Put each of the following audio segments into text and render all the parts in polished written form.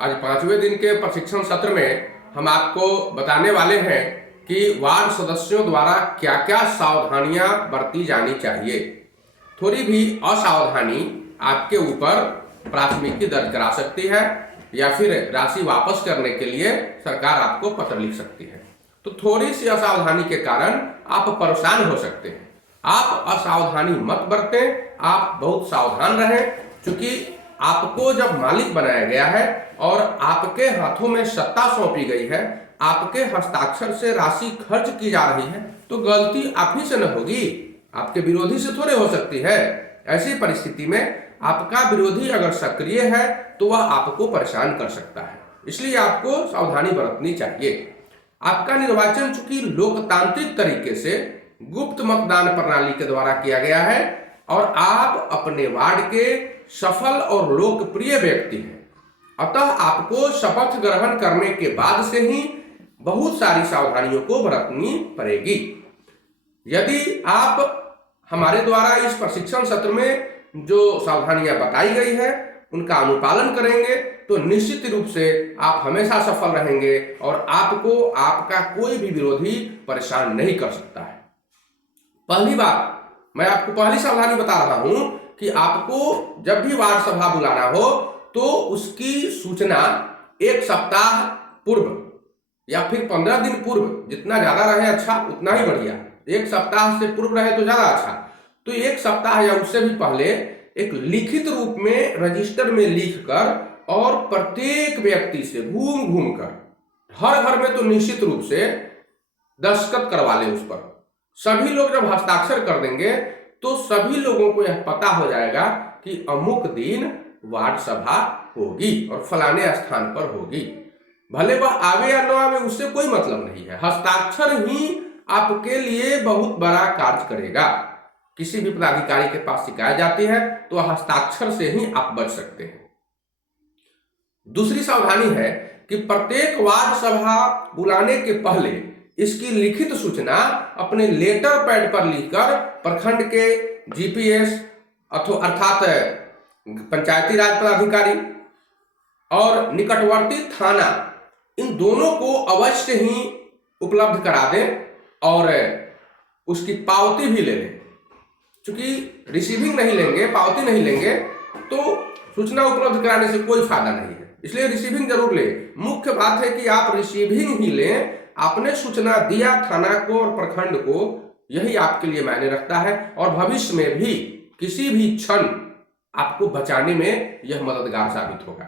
आज 5वें दिन के प्रशिक्षण सत्र में हम आपको बताने वाले हैं कि वार्ड सदस्यों द्वारा क्या क्या सावधानियां बरती जानी चाहिए। थोड़ी भी असावधानी आपके ऊपर प्राथमिकी दर्ज करा सकती है या फिर राशि वापस करने के लिए सरकार आपको पत्र लिख सकती है। तो थोड़ी सी असावधानी के कारण आप परेशान हो सकते हैं। आप असावधानी मत बरतें, आप बहुत सावधान रहें, क्योंकि आपको जब मालिक बनाया गया है और आपके हाथों में सत्ता सौंपी गई है, आपके हस्ताक्षर से राशि खर्च की जा रही है, तो गलती आप ही से न होगी, आपके विरोधी से थोड़े हो सकती है। ऐसी परिस्थिति में आपका विरोधी अगर सक्रिय है तो वह आपको परेशान कर सकता है, इसलिए आपको सावधानी बरतनी चाहिए। आपका निर्वाचन चूंकि लोकतांत्रिक तरीके से गुप्त मतदान प्रणाली के द्वारा किया गया है और आप अपने वार्ड के सफल और लोकप्रिय व्यक्ति हैं, अतः आपको शपथ ग्रहण करने के बाद से ही बहुत सारी सावधानियों को बरतनी पड़ेगी। यदि आप हमारे द्वारा इस प्रशिक्षण सत्र में जो सावधानियां बताई गई है उनका अनुपालन करेंगे तो निश्चित रूप से आप हमेशा सफल रहेंगे और आपको आपका कोई भी विरोधी परेशान नहीं कर सकता है। पहली बात, मैं आपको पहली सावधानी बता रहा हूं कि आपको जब भी वार्ड सभा बुलाना हो तो उसकी सूचना 1 सप्ताह पूर्व या फिर 15 दिन पूर्व, जितना ज्यादा रहे अच्छा उतना ही बढ़िया। 1 सप्ताह से पूर्व रहे तो ज्यादा अच्छा। तो 1 सप्ताह या उससे भी पहले एक लिखित रूप में रजिस्टर में लिखकर और प्रत्येक व्यक्ति से घूम घूम कर हर घर में तो निश्चित रूप से दस्तखत करवा ले उस पर। सभी लोग जब हस्ताक्षर कर देंगे तो सभी लोगों को यह पता हो जाएगा कि अमुक दिन वार्ड सभा होगी और फलाने स्थान पर होगी। भले वह आवे या न आवे उससे कोई मतलब नहीं है, हस्ताक्षर ही आपके लिए बहुत बड़ा कार्य करेगा। किसी भी पदाधिकारी के पास शिकायत जाती है तो हस्ताक्षर से ही आप बच सकते हैं। दूसरी सावधानी है कि प्रत्येक वार्ड सभा बुलाने के पहले इसकी लिखित सूचना अपने लेटर पैड पर लिखकर प्रखंड के जीपीएस अर्थात पंचायती राज पदाधिकारी और निकटवर्ती थाना, इन दोनों को अवश्य ही उपलब्ध करा दें और उसकी पावती भी ले लें। चूंकि रिसीविंग नहीं लेंगे, पावती नहीं लेंगे तो सूचना उपलब्ध कराने से कोई फायदा नहीं है, इसलिए रिसीविंग जरूर लें। मुख्य बात है कि आप रिसीविंग ही लें, आपने सूचना दिया थाना को और प्रखंड को, यही आपके लिए मायने रखता है और भविष्य में भी किसी भी क्षण आपको बचाने में यह मददगार साबित होगा।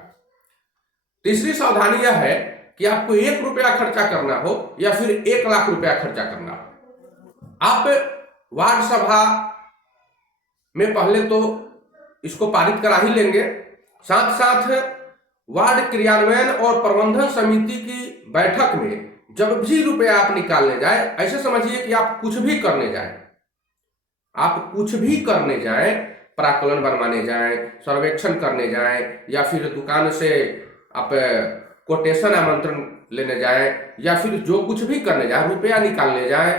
तीसरी सावधानी यह है कि आपको 1 रुपया खर्चा करना हो या फिर 1 लाख रुपया खर्चा करना हो, आप वार्ड सभा में पहले तो इसको पारित करा ही लेंगे, साथ साथ वार्ड क्रियान्वयन और प्रबंधन समिति की बैठक में जब भी रुपया आप निकालने जाए, ऐसे समझिए कि आप कुछ भी करने जाए, आप कुछ भी करने जाए, प्राक्कलन बनवाने जाए, सर्वेक्षण करने जाए या फिर दुकान से आप कोटेशन आमंत्रण लेने जाए या फिर जो कुछ भी करने जाए, रुपया निकालने जाए,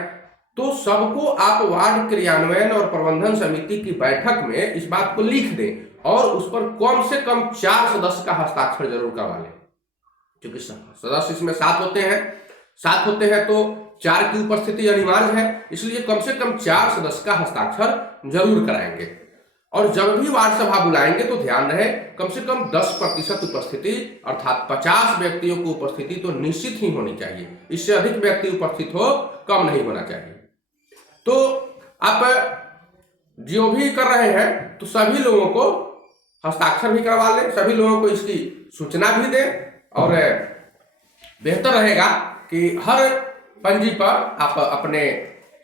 तो सबको आप वार्ड क्रियान्वयन और प्रबंधन समिति की बैठक में इस बात को लिख दें और उस पर कम से कम 4 सदस्य का हस्ताक्षर जरूर करवा लें। क्योंकि सदस्य इसमें 7 होते हैं तो 4 की उपस्थिति अनिवार्य है, इसलिए कम से कम 4 सदस्य का हस्ताक्षर जरूर कराएंगे। और जब भी वार्ड सभा बुलाएंगे तो ध्यान रहे कम से कम 10% उपस्थिति अर्थात 50 व्यक्तियों की उपस्थिति तो निश्चित ही होनी चाहिए, इससे अधिक व्यक्ति उपस्थित हो कम नहीं होना चाहिए। तो आप जो भी कर रहे हैं तो सभी लोगों को हस्ताक्षर भी करवा लें, सभी लोगों को इसकी सूचना भी दें और बेहतर रहेगा कि हर पंजी पर आप अपने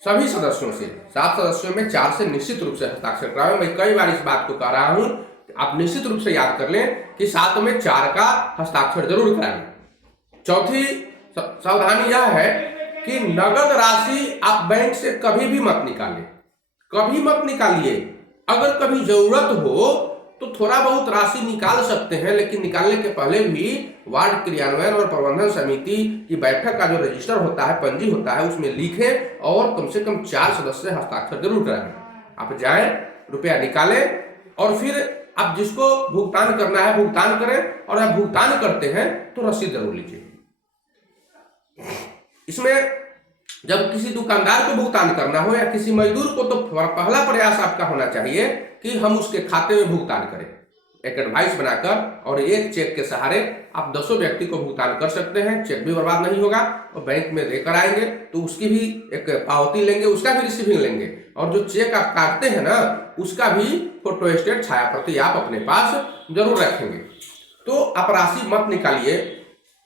सभी सदस्यों से 7 सदस्यों में 4 से निश्चित रूप से हस्ताक्षर कराएं। मैं कई बार इस बात को कह रहा हूं, आप निश्चित रूप से याद कर लें कि 7 में 4 का हस्ताक्षर जरूर कराएं। चौथी सावधानी यह है कि नगद राशि आप बैंक से कभी भी मत निकालें, कभी मत निकालिए। अगर कभी जरूरत हो तो थोड़ा बहुत राशि निकाल सकते हैं, लेकिन निकालने के पहले भी वार्ड क्रियान्वयन और प्रबंधन समिति की बैठक का जो रजिस्टर होता है, पंजी होता है, उसमें लिखें और कम से कम 4 सदस्य हस्ताक्षर जरूर कराएं। आप जाएं, रुपया निकालें और फिर आप जिसको भुगतान करना है भुगतान करें, और आप भुगतान करते हैं तो रसीद जरूर लीजिए। इसमें जब किसी दुकानदार को भुगतान करना हो या किसी मजदूर को, तो पहला प्रयास आपका होना चाहिए कि हम उसके खाते में भुगतान करें, एक एडवाइस बनाकर, और एक चेक के सहारे आप 10 व्यक्ति को भुगतान कर सकते हैं। चेक भी बर्बाद नहीं होगा, और बैंक में लेकर आएंगे तो उसकी भी एक पावती लेंगे, उसका भी रिसीविंग लेंगे, और जो चेक आप काटते हैं ना उसका भी फोटोस्टेट छाया प्रति आप अपने पास जरूर रखेंगे। तो आप राशि मत निकालिए,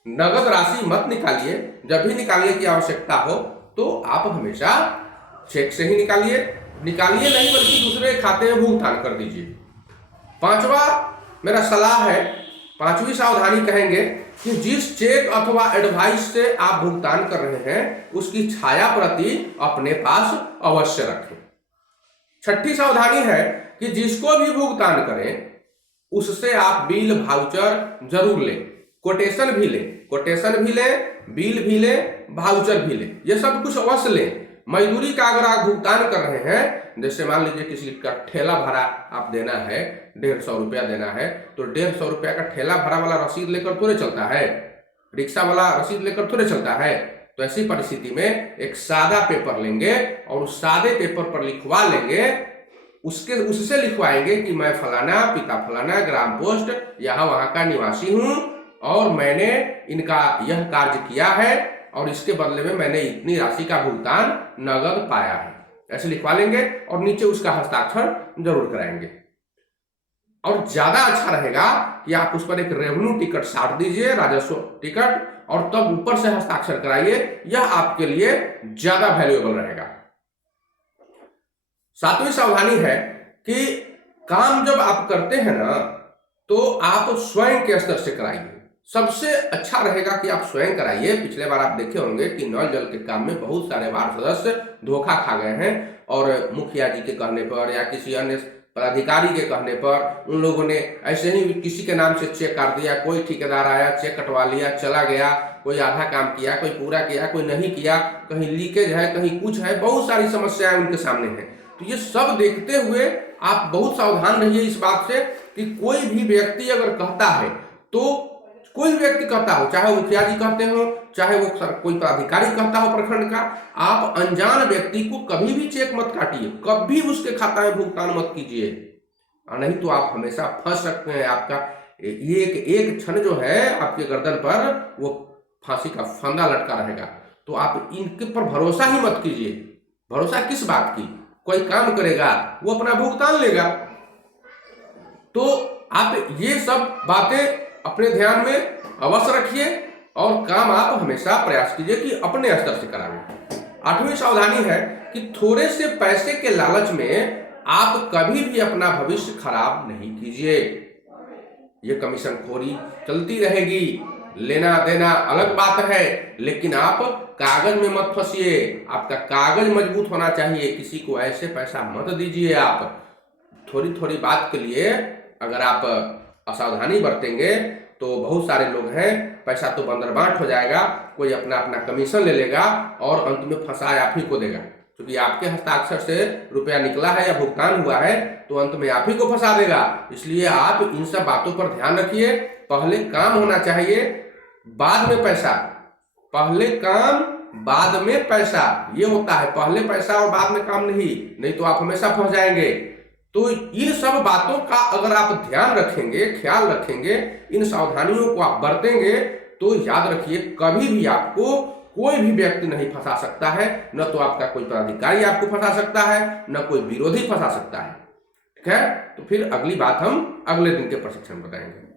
नगद राशि मत निकालिए। जब भी निकालने की आवश्यकता हो तो आप हमेशा चेक से ही निकालिए नहीं, बल्कि दूसरे खाते में भुगतान कर दीजिए। पांचवा मेरा सलाह है, पांचवी सावधानी कहेंगे कि जिस चेक अथवा एडवाइस से आप भुगतान कर रहे हैं उसकी छाया प्रति अपने पास अवश्य रखें। छठी सावधानी है कि जिसको भी भुगतान करें उससे आप बिल वाउचर जरूर लें, कोटेशन भी लें, बिल भी लें, वाउचर भी लें, ये सब कुछ अवश्य लें। मजदूरी का अगर आप भुगतान कर रहे हैं, जैसे मान लीजिए किसी का ठेला भाड़ा आप देना है, 150 रुपया देना है, तो 150 रुपया का ठेला भाड़ा वाला रसीद लेकर थोड़े चलता है, रिक्शा वाला रसीद लेकर थोड़े चलता है। तो ऐसी परिस्थिति में एक सादा पेपर लेंगे और उस सादे पेपर पर लिखवा लेंगे, उससे लिखवाएंगे कि मैं फलाना पिता फलाना ग्राम पोस्ट यहाँ वहां का निवासी हूँ और मैंने इनका यह कार्य किया है और इसके बदले में मैंने इतनी राशि का भुगतान नगद पाया है, ऐसे लिखवा लेंगे और नीचे उसका हस्ताक्षर जरूर कराएंगे। और ज्यादा अच्छा रहेगा कि आप उस पर एक रेवेन्यू टिकट साट दीजिए, राजस्व टिकट, और तब ऊपर से हस्ताक्षर कराइए, यह आपके लिए ज्यादा वैल्यूएबल रहेगा। सातवीं सावधानी है कि काम जब आप करते हैं ना तो आप स्वयं के स्तर से कराइए। सबसे अच्छा रहेगा कि आप स्वयं कराइए। पिछले बार आप देखे होंगे कि नल जल के काम में बहुत सारे वार्ड सदस्य धोखा खा गए हैं और मुखिया जी के कहने पर या किसी अन्य पदाधिकारी के कहने पर उन लोगों ने ऐसे ही किसी के नाम से चेक काट दिया। कोई ठेकेदार आया, चेक कटवा लिया, चला गया, कोई आधा काम किया, कोई पूरा किया, कोई नहीं किया, कहीं लीकेज है, कहीं कुछ है, बहुत सारी समस्याएं उनके सामने हैं। तो ये सब देखते हुए आप बहुत सावधान रहिए इस बात से कि कोई भी व्यक्ति अगर कहता है, तो कोई व्यक्ति कहता हो, चाहे वो मुखिया जी कहते हो, चाहे वो कोई पदाधिकारी कहता हो प्रखंड का, आप अनजान व्यक्ति को कभी भी चेक मत काटिए, कभी उसके खाता में भुगतान मत कीजिए, और नहीं तो आप हमेशा फंस सकते हैं। आपका एक क्षण जो है आपके गर्दन पर वो फांसी का फंदा लटका रहेगा। तो आप इनके पर भरोसा ही मत कीजिए। भरोसा किस बात की? कोई काम करेगा वो अपना भुगतान लेगा। तो आप ये सब बातें अपने ध्यान में अवश्य रखिए और काम आप हमेशा प्रयास कीजिए कि अपने स्तर से करावें। आठवीं सावधानी है कि थोड़े से पैसे के लालच में आप कभी भी अपना भविष्य खराब नहीं कीजिए। ये कमीशन खोरी चलती रहेगी, लेना देना अलग बात है, लेकिन आप कागज में मत फंसिए। आपका कागज मजबूत होना चाहिए, किसी को ऐसे पैसा मत दीजिए। आप थोड़ी थोड़ी बात के लिए अगर आप असावधानी बरतेंगे तो बहुत सारे लोग हैं, पैसा तो बंदरबाट हो जाएगा, कोई अपना अपना कमीशन ले लेगा और अंत में फंसा आप ही को देगा। क्योंकि आपके हस्ताक्षर से रुपया निकला है या भुगतान हुआ है तो अंत में आप ही को फंसा देगा। इसलिए आप इन सब बातों पर ध्यान रखिए। पहले काम होना चाहिए, बाद में पैसा। पहले काम बाद में पैसा, ये होता है। पहले पैसा और बाद में काम नहीं तो आप हमेशा फंस जाएंगे। तो इन सब बातों का अगर आप ध्यान रखेंगे, ख्याल रखेंगे, इन सावधानियों को आप बरतेंगे तो याद रखिए कभी भी आपको कोई भी व्यक्ति नहीं फंसा सकता है। न तो आपका कोई पदाधिकारी आपको फंसा सकता है, न कोई विरोधी फंसा सकता है। ठीक है, तो फिर अगली बात हम अगले दिन के प्रशिक्षण बताएंगे।